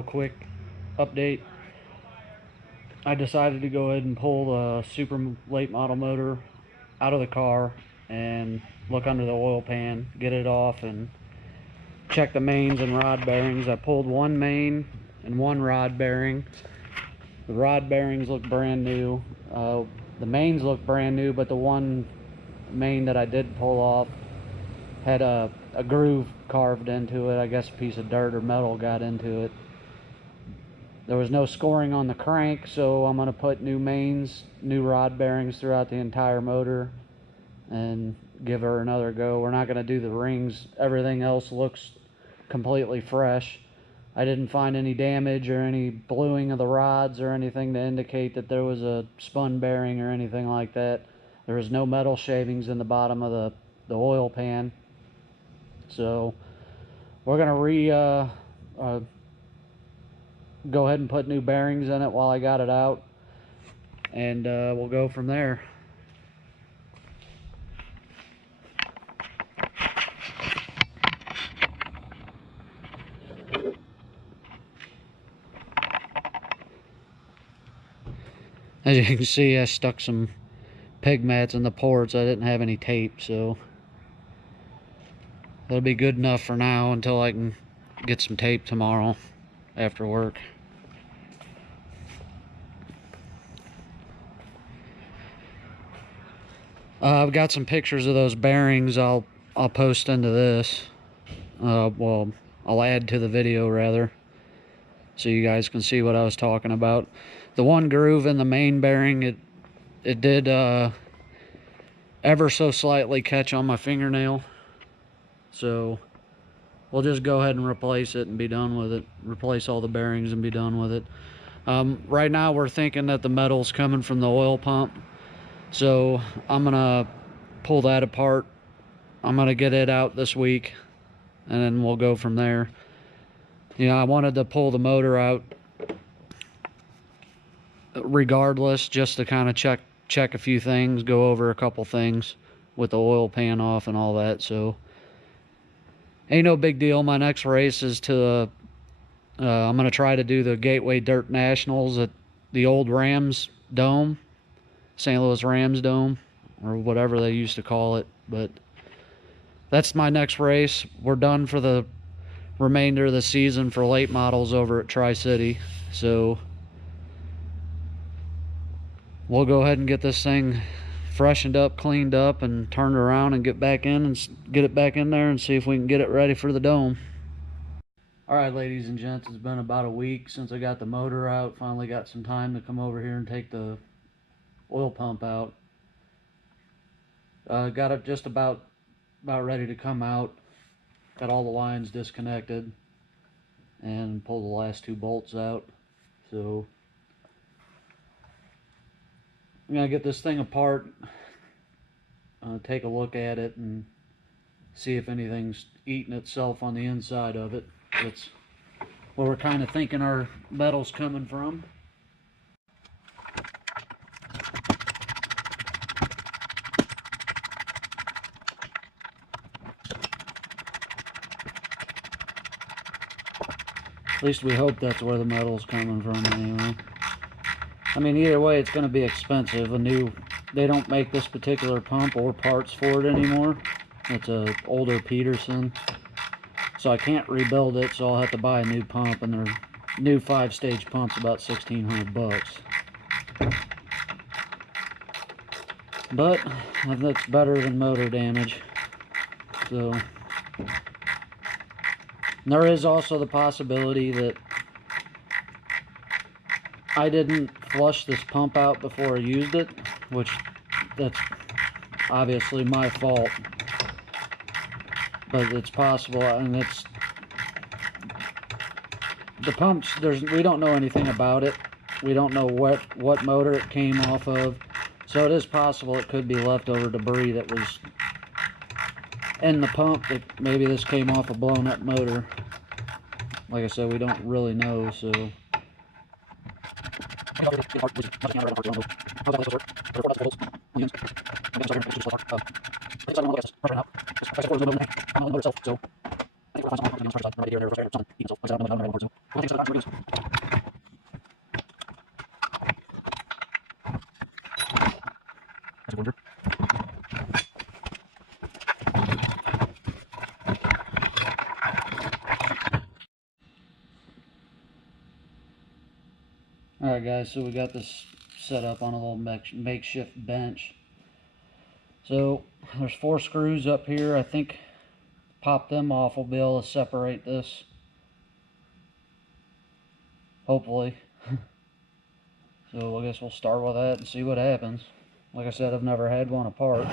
real quick update. I decided to go ahead and pull the super late model motor out of the car and look under the oil pan, get it off, and check the mains and rod bearings. I pulled one main and one rod bearing. The rod bearings look brand new. The mains look brand new, but the one main that I did pull off had a groove carved into it. I guess a piece of dirt or metal got into it. There was no scoring on the crank, so I'm going to put new mains, new rod bearings throughout the entire motor and give her another go. We're not going to do the rings. Everything else looks completely fresh. I didn't find any damage or any bluing of the rods or anything to indicate that there was a spun bearing or anything like that. There was no metal shavings in the bottom of the oil pan. So we're going to go ahead and put new bearings in it while I got it out, and we'll go from there. As you can see, I stuck some peg mats in the ports. I didn't have any tape, so that'll be good enough for now until I can get some tape tomorrow after work. I've got some pictures of those bearings I'll post into this. Well, I'll add to the video rather, so you guys can see what I was talking about. The one groove in the main bearing, it did ever so slightly catch on my fingernail, so we'll just go ahead and replace it and be done with it. Replace all the bearings and be done with it. Right now we're thinking that the metal's coming from the oil pump, so I'm gonna pull that apart. I'm gonna get it out this week, and then we'll go from there. You know, I wanted to pull the motor out regardless, just to kind of check a few things, go over a couple things with the oil pan off and all that. So ain't no big deal. My next race is to I'm gonna try to do the Gateway Dirt Nationals at the old Rams Dome, St. Louis Rams Dome, or whatever they used to call it. But that's my next race. We're done for the remainder of the season for late models over at Tri-City, so we'll go ahead and get this thing freshened up, cleaned up, and turned around and get back in and get it back in there and see if we can get it ready for the dome. All right, ladies and gents, it's been about a week since I got the motor out. Finally got some time to come over here and take the oil pump out. Got it just about ready to come out. Got all the lines disconnected and pulled the last two bolts out. So I'm gonna get this thing apart, take a look at it and see if anything's eating itself on the inside of it. That's where we're kind of thinking our metal's coming from. At least we hope that's where the metal's coming from anyway. I mean, either way, it's going to be expensive. They don't make this particular pump or parts for it anymore. It's a older Peterson, so I can't rebuild it, so I'll have to buy a new pump, and their new 5-stage pump's about $1,600. But that's better than motor damage. So there is also the possibility that I didn't flush this pump out before I used it, which that's obviously my fault, but it's possible. And it's the pumps, we don't know anything about it. We don't know what motor it came off of, so it is possible it could be leftover debris that was in the pump, that maybe this came off a blown up motor. Like I said, we don't really know, so Alright guys, so we got this set up on a little makeshift bench. So there's 4 screws up here. I think pop them off, we'll be able to separate this. Hopefully. So I guess we'll start with that and see what happens. Like I said, I've never had one apart.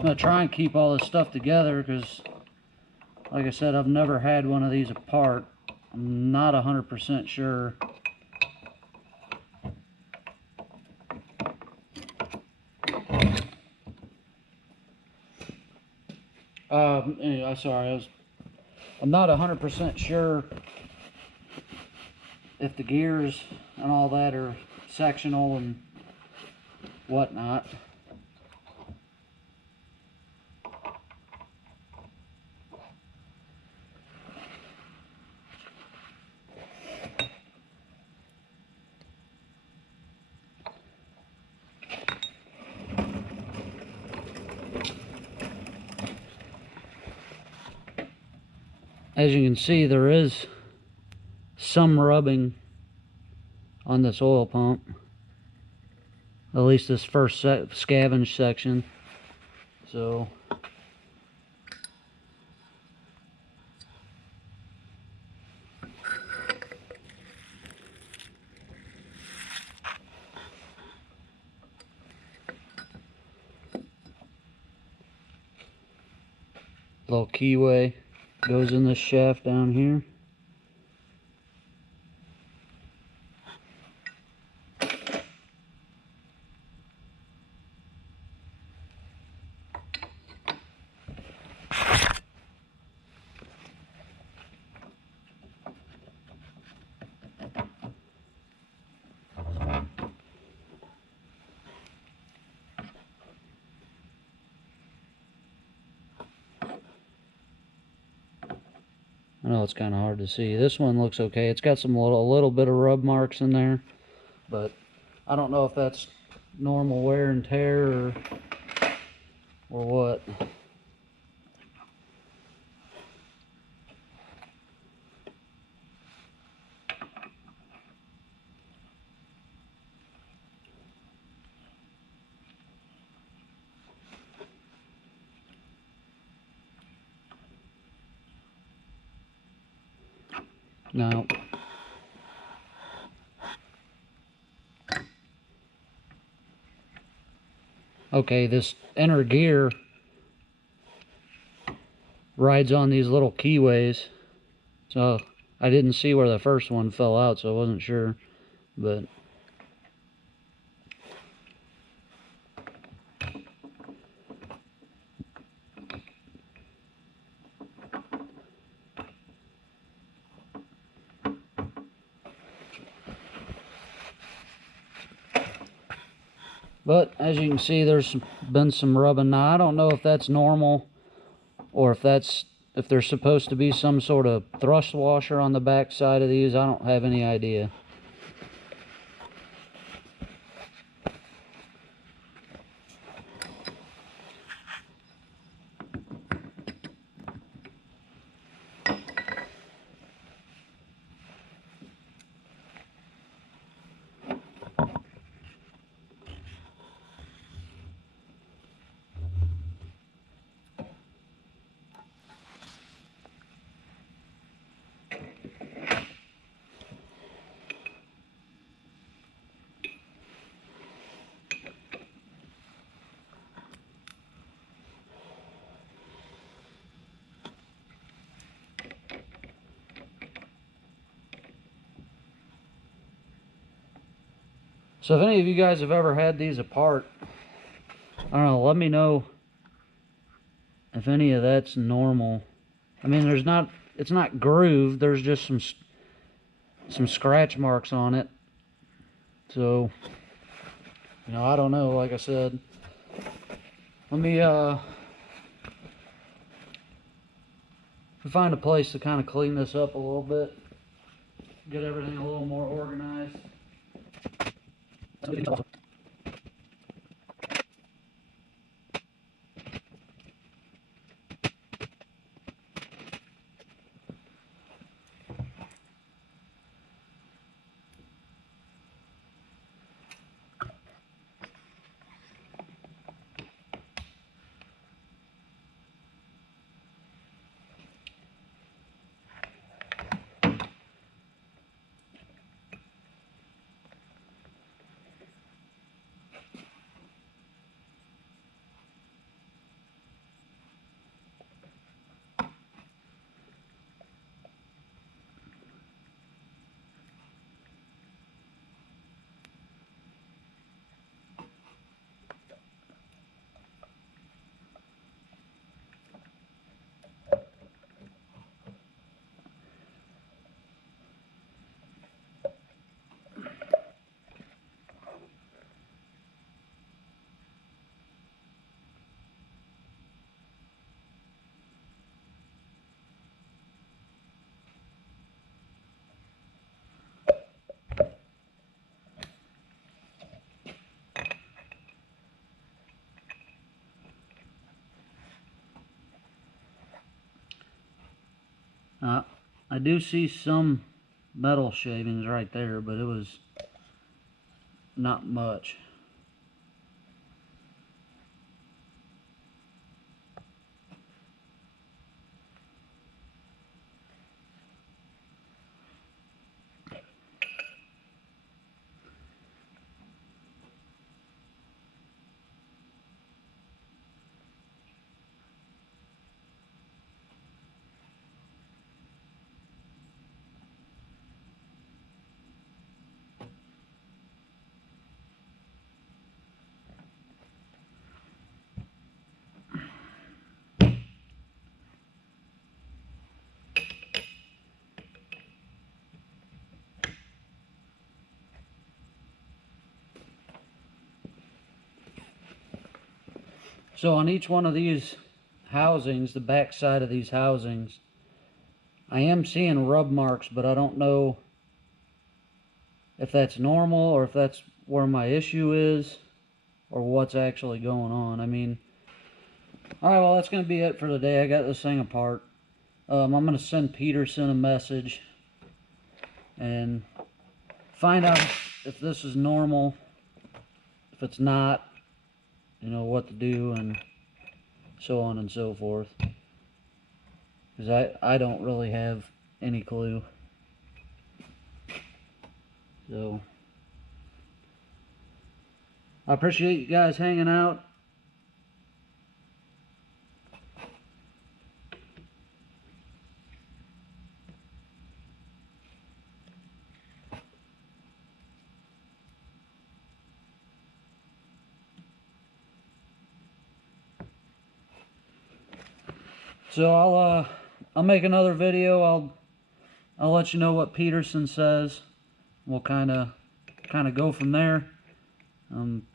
I'm going to try and keep all this stuff together because, like I said, I've never had one of these apart. I'm not 100% sure. Anyway, sorry, I'm not 100% sure if the gears and all that are sectional and whatnot. As you can see, there is some rubbing on this oil pump, at least this first scavenge section. So little keyway goes in this shaft down here. know it's kind of hard to see. This one looks okay. It's got some a little bit of rub marks in there, but I don't know if that's normal wear and tear or what. Now, okay, this inner gear rides on these little keyways, so I didn't see where the first one fell out, so I wasn't sure, but as you can see, there's been some rubbing. Now I don't know if that's normal or if there's supposed to be some sort of thrust washer on the back side of these. I don't have any idea. So if any of you guys have ever had these apart, I don't know, let me know if any of that's normal. I mean, it's not grooved, there's just some scratch marks on it. So, I don't know, like I said. Let me find a place to kind of clean this up a little bit. Get everything a little more organized. I do see some metal shavings right there, but it was not much. So on each one of these housings, the back side of these housings, I am seeing rub marks, but I don't know if that's normal or if that's where my issue is or what's actually going on. I mean, alright, well, that's going to be it for today. I got this thing apart. I'm going to send Peterson a message and find out if this is normal. If it's not, you know, what to do and so on and so forth. Because I don't really have any clue. So, I appreciate you guys hanging out. So I'll make another video. I'll let you know what Peterson says. We'll kind of go from there. I'm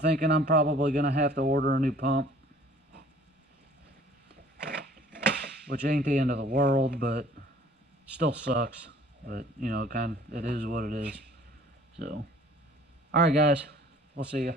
thinking I'm probably gonna have to order a new pump, which ain't the end of the world, but still sucks. But you know, it is what it is. So, all right, guys, we'll see you.